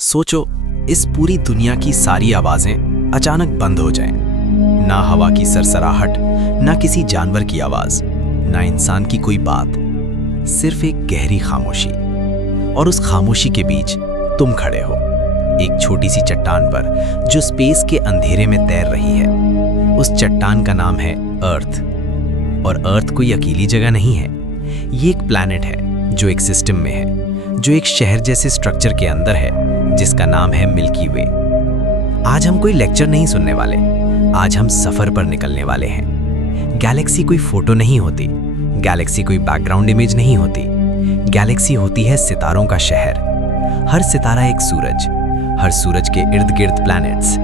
सोचो, इस पूरी दुनिया की सारी आवाजें अचानक बंद हो जाएं। ना हवा की सरसराहट, ना किसी जानवर की आवाज, ना इंसान की कोई बात, सिर्फ एक गहरी खामोशी। और उस खामोशी के बीच तुम खड़े हो, एक छोटी सी चट्टान पर जो स्पेस के अंधेरे में तैर रही है। उस चट्टान का नाम है अर्थ। और अर्थ कोई अकेली जगह नहीं है, ये एक प्लैनेट है जो एक सिस्टम में है, जो एक शहर जैसे स्ट्रक्चर के अंदर है, जिसका नाम है मिल्की वे। आज हम कोई लेक्चर नहीं सुनने वाले, आज हम सफर पर निकलने वाले हैं। गैलेक्सी कोई फोटो नहीं होती, गैलेक्सी कोई बैकग्राउंड इमेज नहीं होती, गैलेक्सी होती है सितारों का शहर। हर सितारा एक सूरज, हर सूरज के इर्द गिर्द प्लैनेट्स,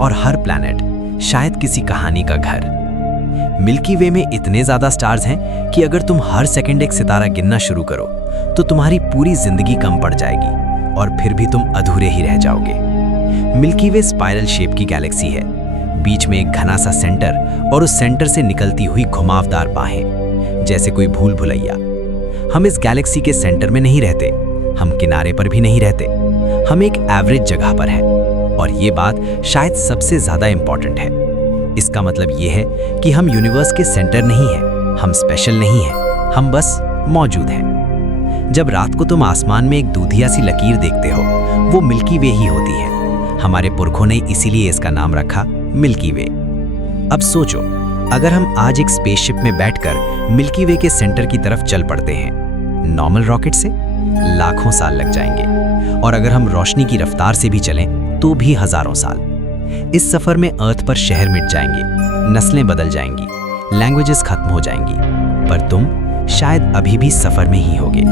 और हर प्लैनेट शायद किसी कहानी का घर। मिल्की वे में इतने ज्यादा स्टार्स हैं कि अगर तुम हर सेकंड एक सितारा गिनना शुरू करो तो तुम्हारी पूरी जिंदगी कम पड़ जाएगी और फिर भी तुम अधूरे ही रह जाओगे। मिल्की वे स्पाइरल शेप की गैलेक्सी है, बीच में एक घना सा सेंटर और उस सेंटर से निकलती हुई घुमावदार बाहें, जैसे कोई भूल भुलैया। हम इस गैलेक्सी के सेंटर में नहीं रहते, हम किनारे पर भी नहीं रहते, हम एक एवरेज जगह पर हैं। और ये बात शायद सबसे ज्यादा इंपॉर्टेंट है। इसका मतलब ये है कि हम यूनिवर्स के सेंटर नहीं हैं, हम स्पेशल नहीं हैं, हम बस मौजूद हैं। जब रात को तुम आसमान में एक दूधिया सी लकीर देखते हो, वो मिल्की वे ही होती है। हमारे पुरखों ने इसीलिए इसका नाम रखा मिल्की वे। अब सोचो, अगर हम आज एक स्पेसशिप में बैठकर मिल्की वे के सेंटर की तरफ चल पड़ते हैं, नॉर्मल रॉकेट से लाखों साल लग जाएंगे, और अगर हम रोशनी की रफ्तार से भी चलें तो भी हजारों साल। इस सफर में अर्थ पर शहर मिट जाएंगे, नस्लें बदल जाएंगी, लैंग्वेजेस खत्म हो जाएंगी, पर तुम शायद अभी भी सफर में ही होगे।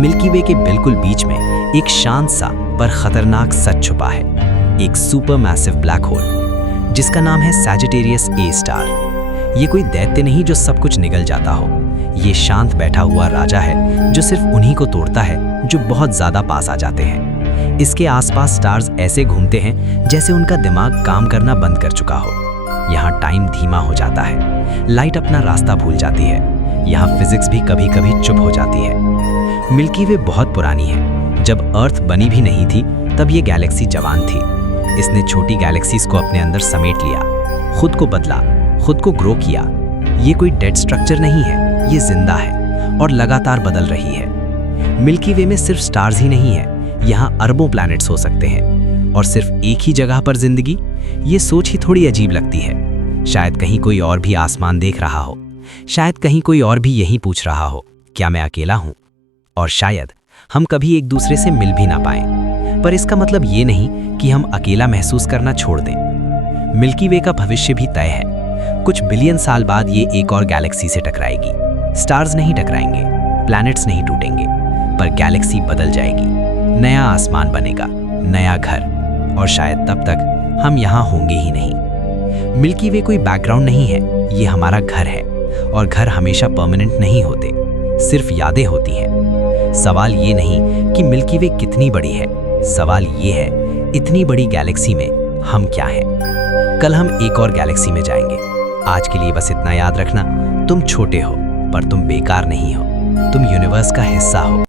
मिल्की वे के बिल्कुल बीच में एक शांत सा पर खतरनाक सच छुपा है, एक सुपर मैसिव ब्लैक होल जिसका नाम है सैजिटेरियस ए स्टार। ये कोई दैत्य नहीं जो सब कुछ निगल जाता हो, ये शांत बैठा हुआ राजा है जो सिर्फ उन्हीं को तोड़ता है जो बहुत ज्यादा पास आ जाते हैं। इसके आसपास स्टार्स ऐसे घूमते हैं जैसे उनका दिमाग काम करना बंद कर चुका हो। यहाँ टाइम धीमा हो जाता है, लाइट अपना रास्ता भूल जाती है, यहाँ फिजिक्स भी कभी कभी चुप हो जाती है। मिल्की वे बहुत पुरानी है, जब अर्थ बनी भी नहीं थी तब ये गैलेक्सी जवान थी। इसने छोटी गैलेक्सीज को अपने अंदर समेट लिया, खुद को बदला, खुद को ग्रो किया। ये कोई डेड स्ट्रक्चर नहीं है, ये जिंदा है और लगातार बदल रही है। मिल्की वे में सिर्फ स्टार्स ही नहीं है, यहाँ अरबों प्लैनेट्स हो सकते हैं, और सिर्फ एक ही जगह पर जिंदगी, ये सोच ही थोड़ी अजीब लगती है। शायद कहीं कोई और भी आसमान देख रहा हो, शायद कहीं कोई और भी यही पूछ रहा हो, क्या मैं अकेला हूं? और शायद हम कभी एक दूसरे से मिल भी ना पाएं। पर इसका मतलब ये नहीं कि हम अकेला महसूस करना छोड़ दें। मिल्की वे का भविष्य भी तय है। कुछ बिलियन साल बाद ये एक और गैलेक्सी से टकराएगी। स्टार्स नहीं टकराएंगे, प्लैनेट्स नहीं टूटेंगे, पर गैलेक्सी बदल जाएगी। नया आसमान बनेगा, नया घर, और शायद तब तक हम यहाँ होंगे ही नहीं। मिल्की वे कोई बैकग्राउंड नहीं है, ये हमारा घर है, और घर हमेशा परमानेंट नहीं होते, सिर्फ यादें होती हैं। सवाल ये नहीं कि मिल्की वे कितनी बड़ी है, सवाल ये है इतनी बड़ी गैलेक्सी में हम क्या हैं। कल हम एक और गैलेक्सी में जाएंगे। आज के लिए बस इतना याद रखना, तुम छोटे हो पर तुम बेकार नहीं हो, तुम यूनिवर्स का हिस्सा हो।